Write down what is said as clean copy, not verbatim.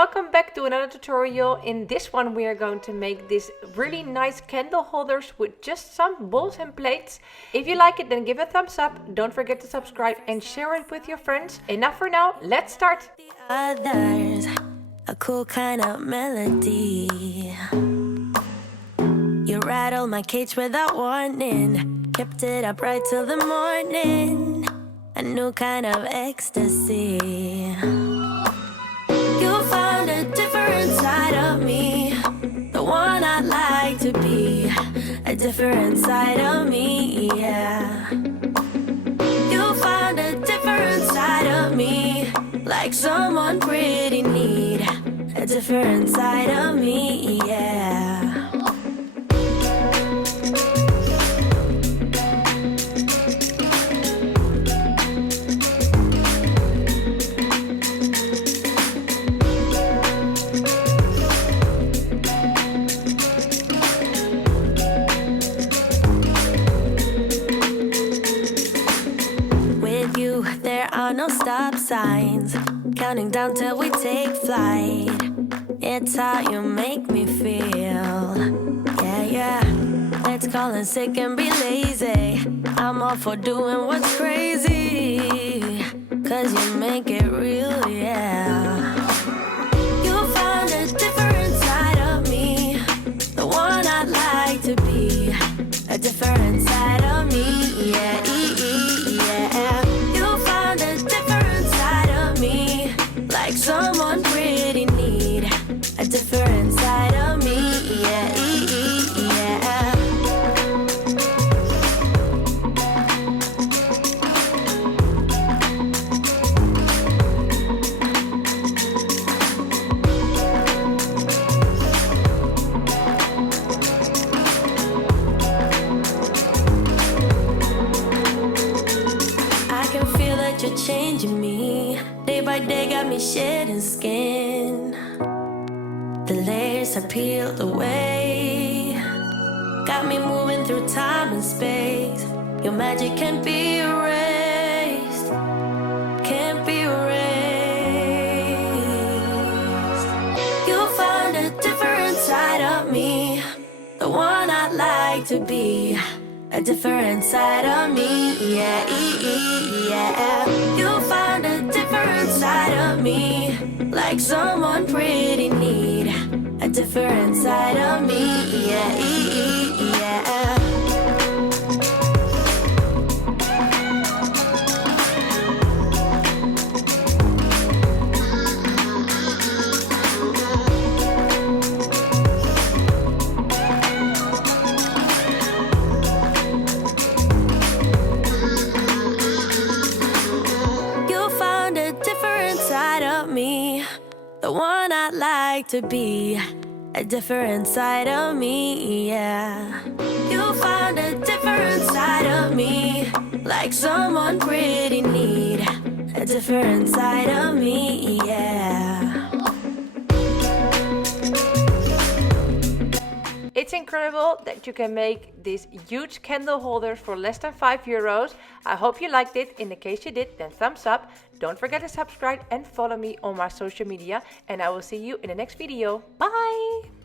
Welcome back to another tutorial. In this one we are going to make these really nice candle holders with just some bowls and plates. If you like it, then give it a thumbs up. Don't forget to subscribe and share it with your friends. Enough for now, let's start. Others, a cool kind of melody. You rattled my cage without warning, kept it up right till the morning. A new kind of ecstasy. You found a different side of me, the one I'd like to be. A different side of me, yeah. You found a different side of me, like someone pretty neat. A different side of me, yeah. There are no stop signs, counting down till we take flight. It's how you make me feel. Yeah, yeah. Let's call in sick and be lazy. I'm all for doing what's crazy, 'cause you make it real, yeah. You found a different side of me, the one I'd like to be. A different side of me, yeah, yeah. Like someone pretty neat. A different side of me, yeah, yeah. I can feel that you're changing me. Day by day got me shedding skin. The layers are peeled away, got me moving through time and space. Your magic can't be erased, can't be erased. You found a different side of me, the one I'd like to be. A different side of me, yeah, yeah. You found a different side of me, like someone pretty neat. A different side of me, yeah, yeah. The one I'd like to be. A different side of me, yeah. You found a different side of me, like someone pretty neat. A different side of me, yeah. It's incredible that you can make these huge candle holders for less than €5. I hope you liked it. In the case you did, then thumbs up. Don't forget to subscribe and follow me on my social media. And I will see you in the next video. Bye!